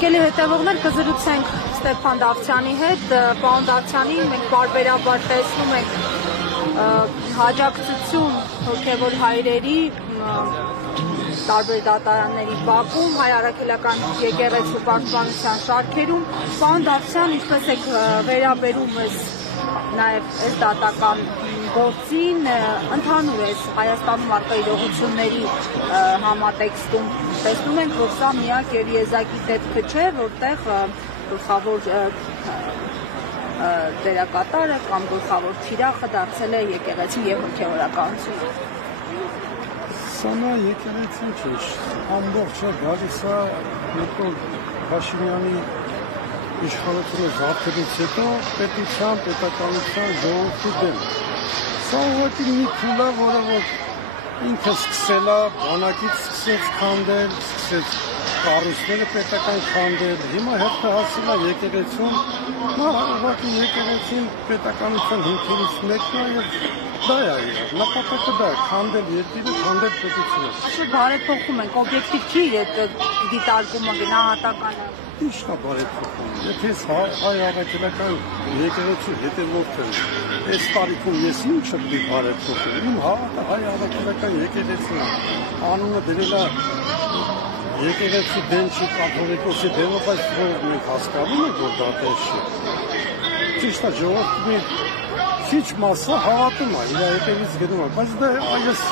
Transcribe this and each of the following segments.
Հարգելի հետևողներ, կզրուցենք Ստեփան Դավթյանի հետ, պարոն Դավթյանին մենք բարբերաբար տեսնում ենք հաջակցություն հոգևոր հայրերի տարբեր դատարանների բակում, հայ առաքելական եկեղեցու պաշտպանության շարքերում, պարոն Դավթյան, ինչպես եք վերաբերում նաև այս դատական գործին, ընդհանուր այս Հայաստանում առկա իրողությունների համատեքստում տեսնում ենք, որ սա միակ եւ եզակի դեպքը չէ, որտեղ գլխավոր դերակատարը կամ գլխավոր թիրախը դարձել է եկեղեցի եւ հոգեվորականություն։ Սա նա եկեղեցին չէ, ամբողջը գալիս է Նիկոլ Փաշինյանի իշխանությունը զարթելուց հետո պետության, պետականության, ժողովրդի դեմ։ Սա ուղղակի մի փուլ է, որը ինքը սկսել է, բանակից սկսեց քանդել, սկսեց կառույցները պետական քանդել, հիմա հետը հասել է եկեղեցուն, նա ուղղակի եկեղեցին պետականության հիմքերից մեկն է եւ դա է իրար, նպատակը դա է, քանդել երկիրը, քանդել պետությունը։ Ինչ բարեփոխում ենք, օբյեկտիվ չի այդ դիտարկումը գնահատականը։ Ի՞նչն է բարեփոխում։ Եթե հայ առաքելական եկեղեցու հետևորդ եմ, այս տարիքում ես ինչը պիտի բարեփոխեմ։ Իմ հավատը հայ առաքելական եկեղեցին է, անունը դրել է եկեղեցու դեմ չի, կաթոլիկոսի դեմ, բայց մենք հասկանում ենք, որ դա տեղ չի։ Ճիշտ է, ժողովրդի քիչ մասը հավատում է, իր հետևից գնում է, բայց դա այս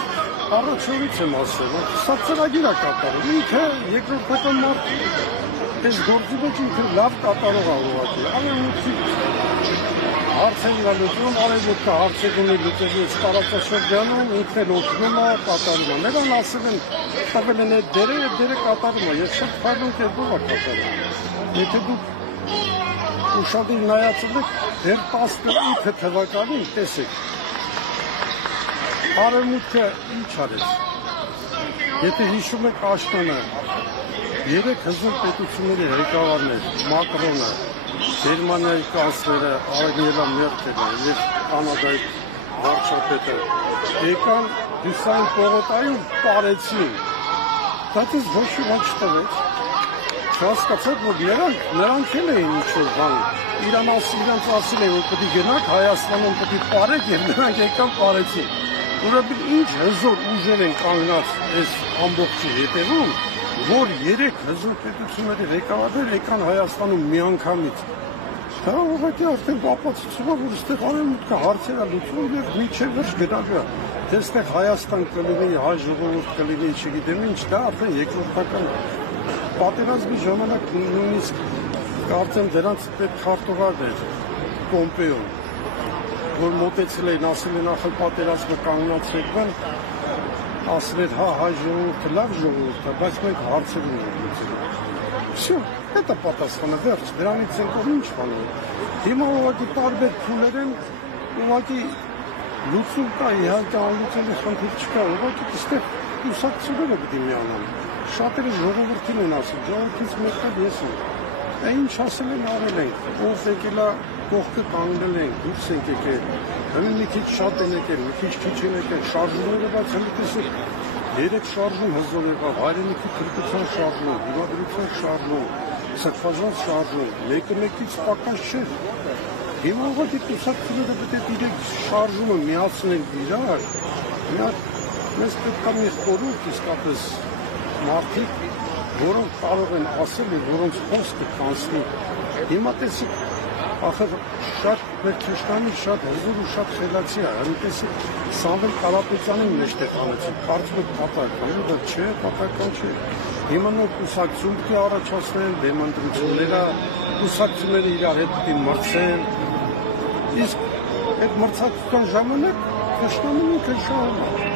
առաջորից եմ ասել, սա ծրագիր է կատարում, ինքը երկրորդական մարդ այս գործի մեջ ինքը լավ կատարող է ուղղակի, արևմուտքի հարցեր իր լուծում, արևմուտքը հարցեր ունի լուծելու այս տարածաշրջանում, ինքն էլ օգնում է, կատարում է, նրան ասել են տվել են այդ դերը կատարում է, ես շատ փայլուն կերպով է կատարում, եթե դուք ուշադիր նայածել եք, դեր 18 թվականին տեսեք, արևմուտքը ինչ արեց, եթե հիշում եք Աշտանը, 3 հզոր պետությունների ղեկավարներ, Մակրոնը, Գերմանիայի կանցլերը, Անգելա Մերկելը եւ Կանադայի վարչապետը եկան Հյուսային պողոտայում պարեցին, բայց ես ոչ մի չտվեց, չհասկացաք, որ նրանք էլ էին ինչ-որ բան, իրանց ասել էին, որ պետք է գնաք Հայաստանում պետք է պարեք եւ նրանք եկան պարեցին, որովհետեւ ինչ հզոր ուժեր են կանգնած այս ամբողջի հետևում, որ 3 հզոր պետությունների ղեկավարներ եկան Հայաստանում միանգամից։ Դա ուղղակի արդեն ապացուցում է, որ այստեղ արևմուտքը հարցեր է լուծում եւ միջև վերջ գնալու է։ Թե այստեղ Հայաստան կլինի, հայ ժողովուրդ կլինի, չգիտեմ ինչ, դա արդեն երկրորդական պատերազմի ժամանակ նույնիսկ կարծեմ դրանց պետքարտուղարն էր Պոմպեոն, որ մոտեցել էին, ասել են ախր պատերազմը կանգնացրեք, ասել էր, հա, հայ ժողովուրդը լավ ժողովուրդ է, բայց մենք հարցեր ունենք լուծելու։ Всё, это պատասխանը վերջ, դրանից եկող ինչ բանում։ Հիմա ուղղակի տարբեր փուլեր են, ուղղակի լուծում կա, իհարկե անլուծելի խնդիր չկա, ուղղակի այստեղ կուսակցությունները պիտի միանան։ Շատերը ժողովրդին են ասում, ժողովրդից մեկը ես եմ։ Ինչ ասել են արել ենք, ով եկել է կողքը կանգնել ենք, դուրս ենք եկել, հենց մի քիչ շատ են եկել, մի քիչ են եկել, շարժումները բայց հենց տեսեք, 3 շարժում հզոր եղավ, հայրենիքի քրտության շարժում, դիմադրության շարժում, սրբազան շարժում, մեկը-մեկից պակաս չէր։ Հիմա ուղղակի կուսակցությունները պետք է իրենք շարժումը միացնեն իրար, մեզ պետք է մի խորհուրդ իսկապես մարդիկ, որոնք կարող են ասել և որոնց խոսքը կանցնի։ Հիմա տեսեք, ախր շատ մեր թշնամին շատ հզոր ու շատ խելացի է, հենց տեսեք Սամվել Կարապետյանին մեջ տեխանեցին, կարծում եք պատահական, դա չէ, պատահական չէ։ Հիմա նոր կուսակցություն պետք է առաջացնեն, դեմընտրությունները, կուսակցությունները իրար հետ պետք է մրցեն։ Իսկ այդ մրցակցության ժամանակ թշնամին ինքը շահում է։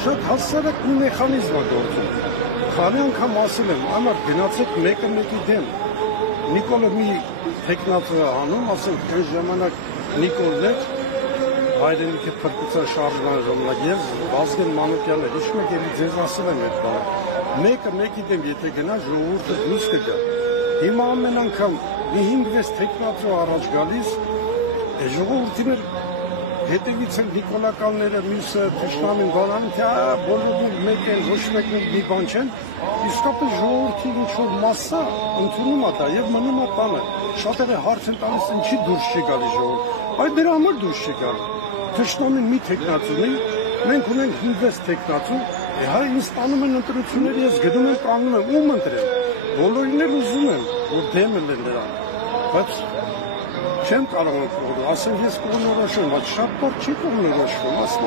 Շատ հասարակ մի մեխանիզմ է գործում։ Քանի անգամ ասել եմ, ամար գնացեք մեկը մեկի դեմ։ Նիկոլը մի թեկնածու է անում, ասենք այն ժամանակ Նիկոլն էր, հայրենիքի փրկության շարժման ժամանակ եւ Վազգեն Մանուկյանն էր, ինչ-որ ելի ձեզ ասել եմ այդ բանը։ Մեկը մեկի դեմ եթե գնա ժողովուրդը դուրս կգա։ Հիմա ամեն անգամ մի 5-6 թեկնածու առաջ գալիս, ժողովուրդին էլ հետևից են նիկոլականները, մյուսը թշնամին բանանում, թե բոլորն մեկ են, ոչ մեկն մի բան չեն, իսկապես ժողովրդի ինչ-որ մասսա ընդունում է դա եւ մնում է տանը։ Շատերը հարց են տալիս, ինչի դուրս չի գալի ժողովուրդ։ Այդ դրա համար դուրս չի գալի։ Թշնամին մի տեխնաց ունի, մենք ունենք 5-6 տեխնացու, հայ ինձ տանում են ընտրությունների, ես գնում եմ կանգնում եմ, ում ընտրեմ։ Բոլորին էլ ուզում եմ, որ դեմ են դրան, բայց չեմ կարող ընտրել, ասեմ ես կողմնորոշում, բայց շատ բարձ չի կողմնորոշվում, ասում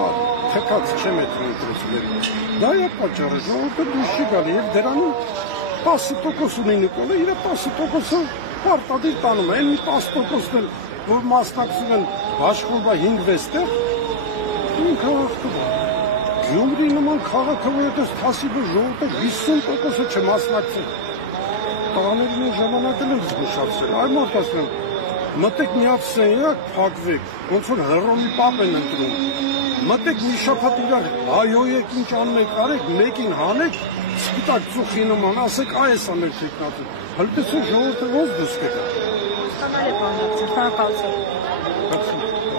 թեկած չեմ այդ ընտրությունների։ Դա է պատճառը, ժողովուրդը դուրս չի գալի եւ դրանում 10% ունի Նիկոլը, իր 10%-ը պարտադիր տանում է, այն 10%-ն էլ, որ մասնակցում են աշխուժբա 5-6 տեղ, ինքը հաղթում է։ Գյումրի նման քաղաքը, որ այդպես թասիբը ժողովուրդը 50%-ը չմասնակցել։ Տղաներն են ժամանակել են զգուշացրել, այ մարդ ասում են, մտեք միած սենյակ, փակվեք, ոնց որ հռոմի պապ են ընտրում։ Մտեք մի շաբաթ իրար հայոյեք, ինչ անում եք արեք, մեկին հանեք, սպիտակ ծուխի նման, ասեք այս է մեր տեխնացու։ Հլպես է ժողովուրդը ոնց դուրս կգա։ Ստանալ է բանացը, շնորհակալություն։